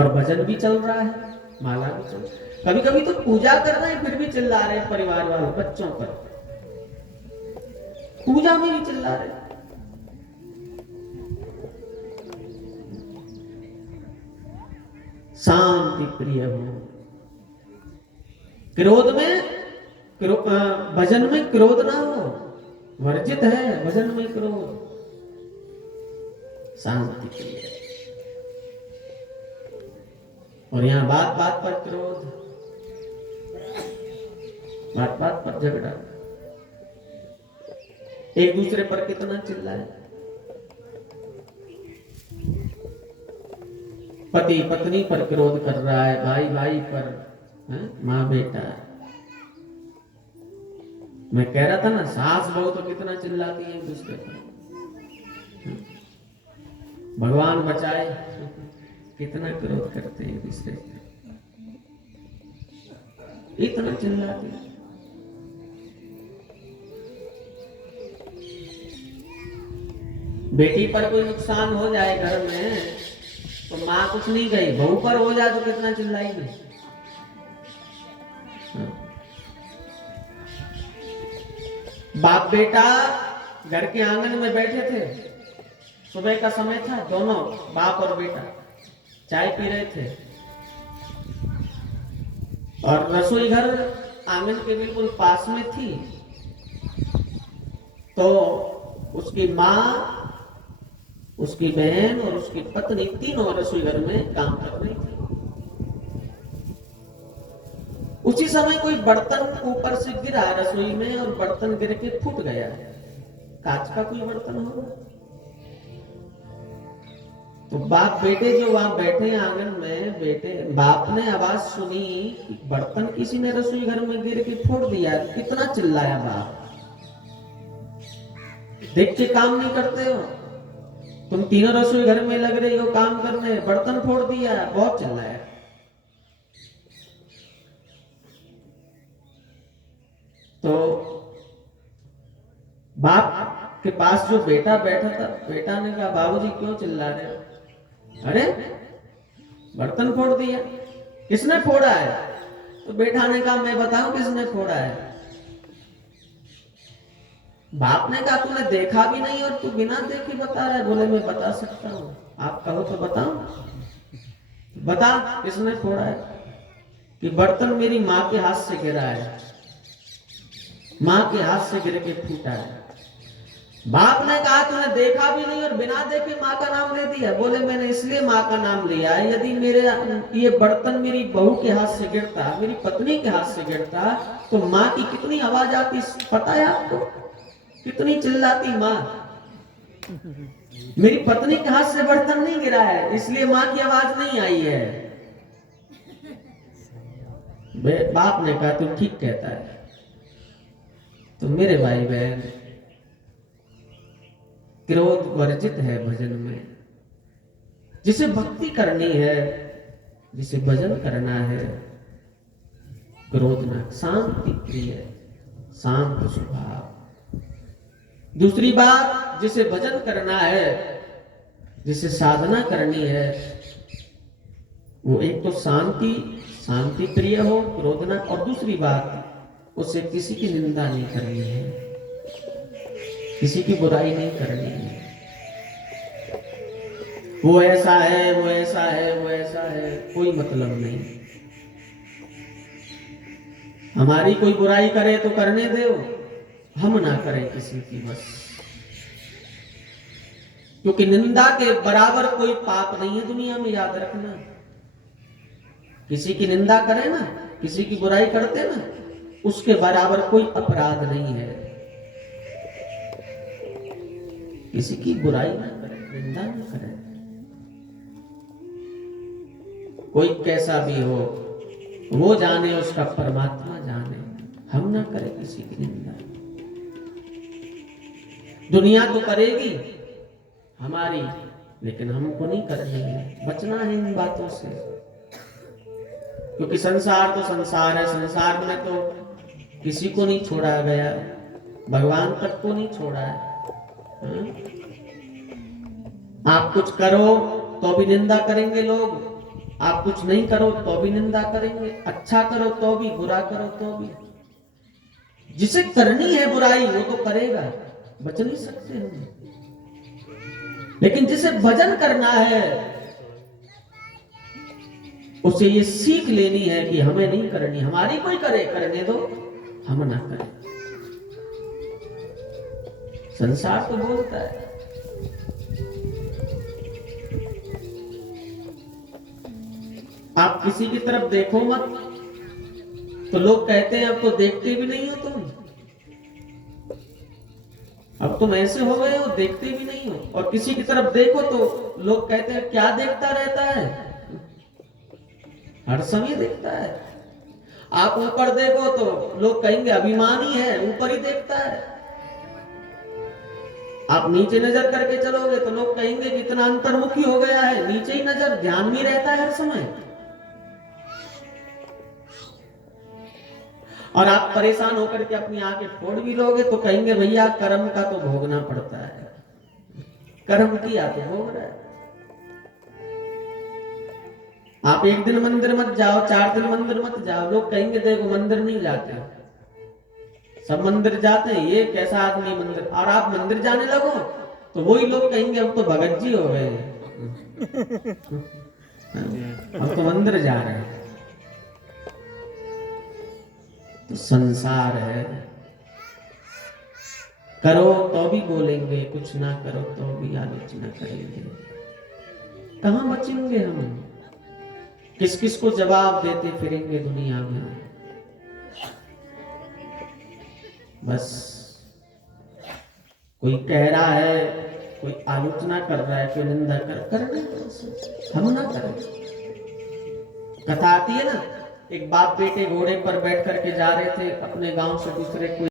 और भजन भी चल रहा है, माला भी चल, कभी कभी तो पूजा कर रहे हैं फिर भी चिल्ला रहे हैं परिवार वालों बच्चों पर, पूजा में भी चिल्ला रहे हैं। शांति प्रिय हो, क्रोध में भजन में क्रोध ना हो, वर्जित है भजन में क्रोध, शांति प्रिय। और यहां बात बात पर क्रोध, बात बात पर झगड़ा, एक दूसरे पर कितना चिल्लाए, पति पत्नी पर क्रोध कर रहा है, भाई भाई पर, माँ बेटा। मैं कह रहा था ना, सास बहू तो कितना चिल्लाती है एक दूसरे पर, भगवान बचाए, कितना क्रोध करते हैं एक दूसरे पर, इतना चिल्लाते हैं। बेटी पर कोई नुकसान हो जाए घर में तो माँ कुछ नहीं गई, बहू पर हो जाए तो कितना चिल्लाएगी। बाप बेटा घर के आंगन में बैठे थे, सुबह का समय था, दोनों बाप और बेटा चाय पी रहे थे और रसोई घर आंगन के बिल्कुल पास में थी। तो उसकी माँ, उसकी बहन और उसकी पत्नी तीनों रसोई घर में काम कर रही थी। उसी समय कोई बर्तन ऊपर से गिरा रसोई में और बर्तन गिर के फूट गया, कांच का कोई बर्तन होगा। तो बाप बेटे जो वहां बैठे आंगन में, बेटे बाप ने आवाज सुनी कि बर्तन किसी ने रसोई घर में गिर के फोड़ दिया, कितना चिल्लाया बाप। देख के काम नहीं करते हो तुम, तीनों रसोई घर में लग रही हो काम करने, बर्तन फोड़ दिया, बहुत चिल्लाया। तो बाप के पास जो बेटा बैठा था, बेटा ने कहा बाबूजी क्यों चिल्ला रहे हो? अरे बर्तन फोड़ दिया, किसने फोड़ा है? तो बेटा ने कहा मैं बताऊं किसने फोड़ा है। बाप ने कहा तूने देखा भी नहीं और तू बिना देखे बता रहा है। बोले मैं बता सकता हूं, आप कहो तो बताओ, बता किसने फोड़ा है। कि बर्तन मेरी माँ के हाथ से गिरा है, माँ के हाथ से गिर के फूटा है। बाप ने कहा तूने देखा भी नहीं और बिना देखे माँ का नाम ले दिया। बोले मैंने इसलिए माँ का नाम लिया है, यदि मेरे ये बर्तन मेरी बहू के हाथ से गिरता, मेरी पत्नी के हाथ से गिरता तो माँ की कितनी आवाज आती, पता है आपको? कितनी चिल्लाती माँ। मेरी पत्नी के हाथ से बर्तन नहीं गिरा है, इसलिए माँ की आवाज नहीं आई है। बाप ने कहा तू ठीक कहता है। तो मेरे भाई बहन, क्रोध वर्जित है भजन में। जिसे भक्ति करनी है, जिसे भजन करना है, क्रोध न, शांति प्रिय, शांत स्वभाव। दूसरी बात, जिसे भजन करना है, जिसे साधना करनी है, वो एक तो शांति प्रिय हो, क्रोध न, और दूसरी बात उसे किसी की निंदा नहीं करनी है, किसी की बुराई नहीं करनी है। वो ऐसा है, वो ऐसा है, वो ऐसा है, कोई मतलब नहीं। हमारी कोई बुराई करे तो करने दो, हम ना करें किसी की बस। क्योंकि निंदा के बराबर कोई पाप नहीं है दुनिया में, याद रखना। किसी की निंदा करे ना, किसी की बुराई करते ना, उसके बराबर कोई अपराध नहीं है। किसी की बुराई ना करे, निंदा ना करे, कोई कैसा भी हो वो जाने, उसका परमात्मा जाने, हम ना करें किसी की निंदा। दुनिया तो करेगी हमारी, लेकिन हमको नहीं करनी है, बचना है इन बातों से। क्योंकि संसार तो संसार है, संसार में तो किसी को नहीं छोड़ा गया, भगवान तक को नहीं छोड़ा है। आप कुछ करो तो भी निंदा करेंगे लोग, आप कुछ नहीं करो तो भी निंदा करेंगे, अच्छा करो तो भी, बुरा करो तो भी। जिसे करनी है बुराई वो तो करेगा, बच नहीं सकते हम। लेकिन जिसे भजन करना है उसे ये सीख लेनी है कि हमें नहीं करनी, हमारी कोई करे, करने दो, हम ना करें। संसार तो बोलता है। आप किसी की तरफ देखो मत, तो लोग कहते हैं अब तो देखते भी नहीं हो तुम, अब तुम ऐसे हो गए हो, देखते भी नहीं हो। और किसी की तरफ देखो तो लोग कहते हैं क्या देखता रहता है, हर समय देखता है। आप ऊपर देखो तो लोग कहेंगे अभिमानी है, ऊपर ही देखता है। आप नीचे नजर करके चलोगे तो लोग कहेंगे कि इतना अंतर्मुखी हो गया है, नीचे ही नजर, ध्यान में रहता है हर समय। और आप परेशान होकर के अपनी आंखें फोड़ भी लोगे तो कहेंगे भैया कर्म का तो भोगना पड़ता है, कर्म किया तो भोग रहा है। आप एक दिन मंदिर मत जाओ, 4 दिन मंदिर मत जाओ, लोग कहेंगे देखो मंदिर नहीं जाते, सब मंदिर जाते हैं, ये कैसा आदमी मंदिर। और आप मंदिर जाने लगो तो वही लोग कहेंगे अब तो भगत जी हो गए, अब तो मंदिर जा रहे हैं। तो संसार है, करो तो भी बोलेंगे, कुछ ना करो तो भी आलोचना करेंगे। कहां बचेंगे हम, किस किस को जवाब देते फिरेंगे दुनिया में। बस कोई कह रहा है, कोई आलोचना कर रहा है, कोई निंदा करने दो, हम ना करें। कथा आती है ना, एक बाप बेटे घोड़े पर बैठ करके जा रहे थे अपने गांव से दूसरे कोई